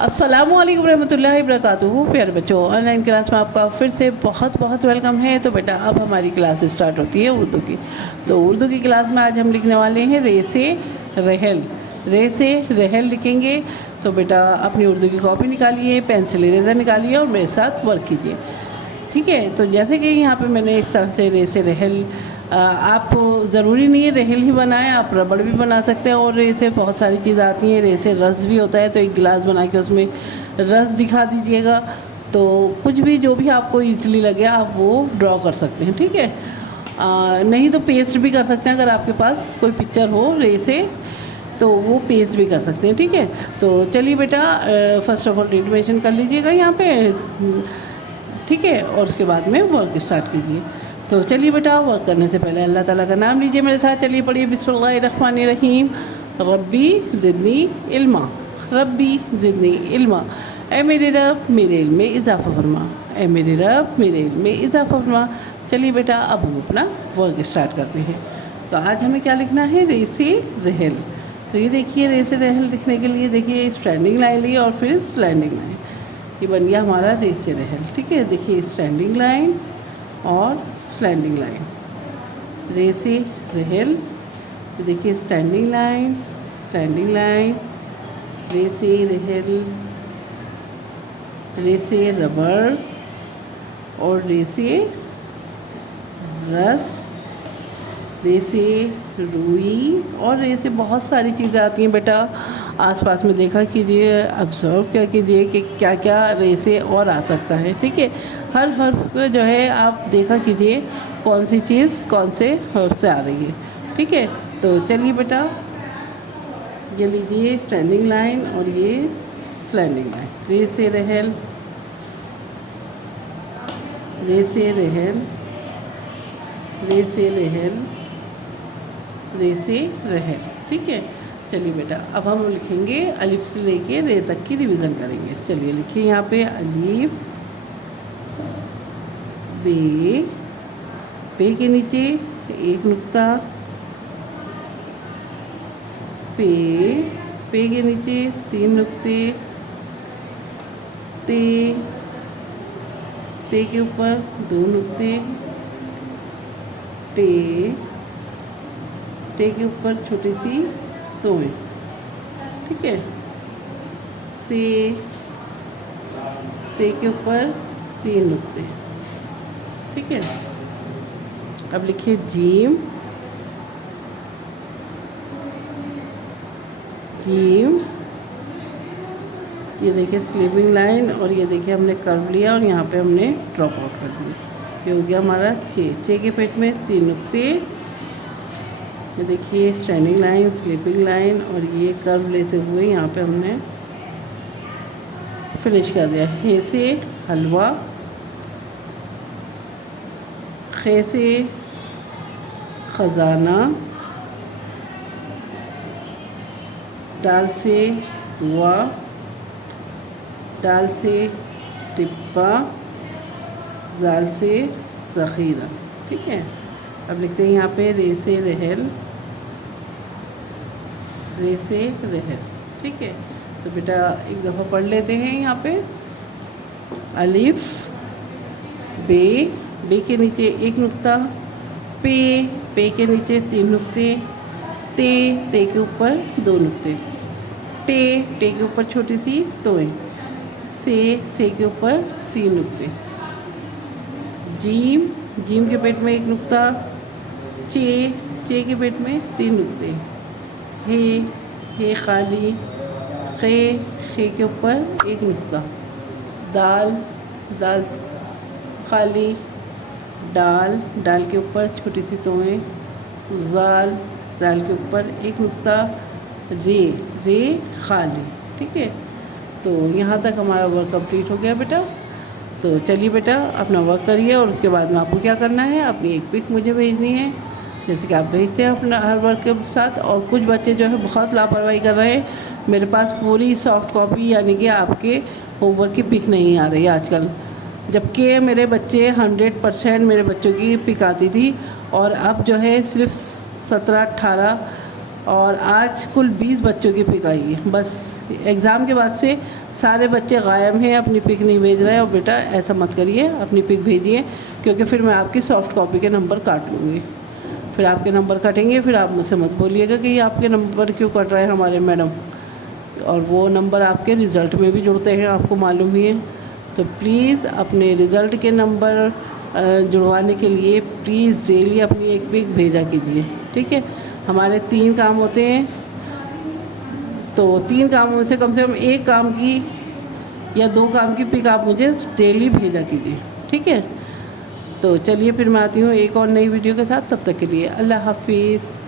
अस्सलामुअलैकुम रहमतुल्लाहि वबरकातुहू। प्यारे बच्चों, ऑनलाइन क्लास में आपका फिर से बहुत बहुत वेलकम है। तो बेटा अब हमारी क्लास स्टार्ट होती है उर्दू की। तो उर्दू की क्लास में आज हम लिखने वाले हैं रे से रहल। रे से रहल लिखेंगे। तो बेटा अपनी उर्दू की कॉपी निकालिए, पेंसिल इरेज़र निकालिए और मेरे साथ वर्क कीजिए, ठीक है। तो जैसे कि यहाँ पे मैंने इस तरह से रे से रहल, आप ज़रूरी नहीं है रहल ही बनाएं, आप रबड़ भी बना सकते हैं। और रे से बहुत सारी चीज़ आती हैं। रे से रस भी होता है, तो एक गिलास बना के उसमें रस दिखा दीजिएगा। तो कुछ भी जो भी आपको ईज़िली लगे आप वो ड्रॉ कर सकते हैं, ठीक है। नहीं तो पेस्ट भी कर सकते हैं, अगर आपके पास कोई पिक्चर हो रे से तो वो पेस्ट भी कर सकते हैं, ठीक है। तो चलिए बेटा फ़र्स्ट ऑफ ऑल रीडमेशन कर लीजिएगा यहाँ पे, ठीक है, और उसके बाद में वर्क स्टार्ट कीजिए। तो चलिए बेटा वर्क करने से पहले अल्लाह ताला का नाम लीजिए मेरे साथ। चलिए पढ़िए बिस्मिल्लाहिर्रहमानिर्रहीम। रब्बी ज़िदनी इल्मा, रब्बी ज़िदनी इल्मा। ऐ मेरे रब मेरे इल्म में इजाफ़ा फरमा, ऐ मेरे रब मेरे इल्म में इजाफ़ा फरमा। चलिए बेटा अब हम अपना वर्क स्टार्ट करते हैं। तो आज हमें क्या लिखना है, रे से रहल। तो ये देखिए रे से रहल लिखने के लिए देखिए स्टैंडिंग लाइन ली और फिर स्लैंडिंग लाइन, ये बन गया हमारा रे से रहल, ठीक है। देखिए स्टैंडिंग लाइन और स्लैंडिंग लाइन, रे से रहल। देखिए स्टैंडिंग लाइन, स्टैंडिंग लाइन, रे से रहल, रे से रबड़ और रे से रस, रे से रुई और रे से बहुत सारी चीज़ें आती हैं बेटा। आसपास में देखा कीजिए, ऑब्जर्व क्या कीजिए कि क्या क्या रे से और आ सकता है, ठीक है। हर हर्फ को जो है आप देखा कीजिए कौन सी चीज़ कौन से हर्फ से आ रही है, ठीक है। तो चलिए बेटा ये लीजिए स्टैंडिंग लाइन और ये स्लैंडिंग लाइन। रे से रहल, रे से रहल, रे से रहल, रे से रहल, ठीक है। चलिए बेटा अब हम लिखेंगे अलिफ से लेके रे तक की रिवीजन करेंगे। चलिए लिखिए यहाँ पे अलिफ, बे, पे के नीचे एक नुक्ता, पे, पे के नीचे 3 नुक्ते, ते, ते के ऊपर 2 नुक्ते, टे, टे के ऊपर छोटी सी तोएं, ठीक है। से के ऊपर 3 नुक्ते, ठीक है। अब लिखिए जीम, जीम, ये देखिए स्लीपिंग लाइन और ये देखिए हमने कर्व लिया और यहाँ पे हमने ड्रॉप आउट कर दिया। ये हो गया हमारा चे के पेट में 3 नुक्ते। ये देखिए स्टैंडिंग लाइन, स्लीपिंग लाइन और ये कर्व लेते हुए यहाँ पे हमने फिनिश कर दिया। हे से हलवा, खे से ख़जाना, दाल से दुआ, दाल से टिप्पा, जाल से ज़ख़ीरा, ठीक है। अब लिखते हैं यहाँ पे रे से रहल, रे से रहल, ठीक है। तो बेटा एक दफ़ा पढ़ लेते हैं यहाँ पे अलिफ, बे, बे के नीचे एक नुक्ता, पे, पे के नीचे 3 नुक्ते, ते के ऊपर 2 नुक्ते, टे, टे के ऊपर छोटी सी तोएं, से के ऊपर 3 नुक्ते, जीम, जीम के पेट में 1 नुक्ता, चे के पेट में 3 नुक्ते, हे खाली, खे के ऊपर 1 नुक्ता, दाल, दाल खाली, डाल के ऊपर छोटी सी तोएं, जाल, जाल के ऊपर 1 नुक्ता, रे खाली, ठीक है। तो यहाँ तक हमारा वर्क कंप्लीट हो गया बेटा। तो चलिए बेटा अपना वर्क करिए और उसके बाद में आपको क्या करना है, अपनी एक पिक मुझे भेजनी है, जैसे कि आप भेजते हैं अपना हर वर्क के साथ। और कुछ बच्चे जो है बहुत लापरवाही कर रहे हैं, मेरे पास पूरी सॉफ्ट कॉपी यानी कि आपके होमवर्क की पिक नहीं आ रही है आजकल, जबकि मेरे बच्चे 100% मेरे बच्चों की पिक आती थी और अब जो है सिर्फ 17-18 और आज कुल 20 बच्चों की पिक आई है। बस एग्ज़ाम के बाद से सारे बच्चे गायब हैं, अपनी पिक नहीं भेज रहे हैं। और बेटा ऐसा मत करिए, अपनी पिक भेजिए, क्योंकि फिर मैं आपकी सॉफ्ट कॉपी के नंबर काट लूँगी। फिर आपके नंबर कटेंगे, फिर आप मुझसे मत बोलिएगा कि ये आपके नंबर क्यों कट रहे हैं हमारे मैडम। और वो नंबर आपके रिज़ल्ट में भी जुड़ते हैं, आपको मालूम ही है। तो प्लीज़ अपने रिज़ल्ट के नंबर जुड़वाने के लिए प्लीज़ डेली अपनी एक पिक भेजा कीजिए, ठीक है। हमारे 3 काम होते हैं, तो 3 कामों में से कम एक काम की या 2 काम की पिक आप मुझे डेली भेजा कीजिए, ठीक है। तो चलिए फिर मैं आती हूँ एक और नई वीडियो के साथ, तब तक के लिए अल्लाह हाफिज़।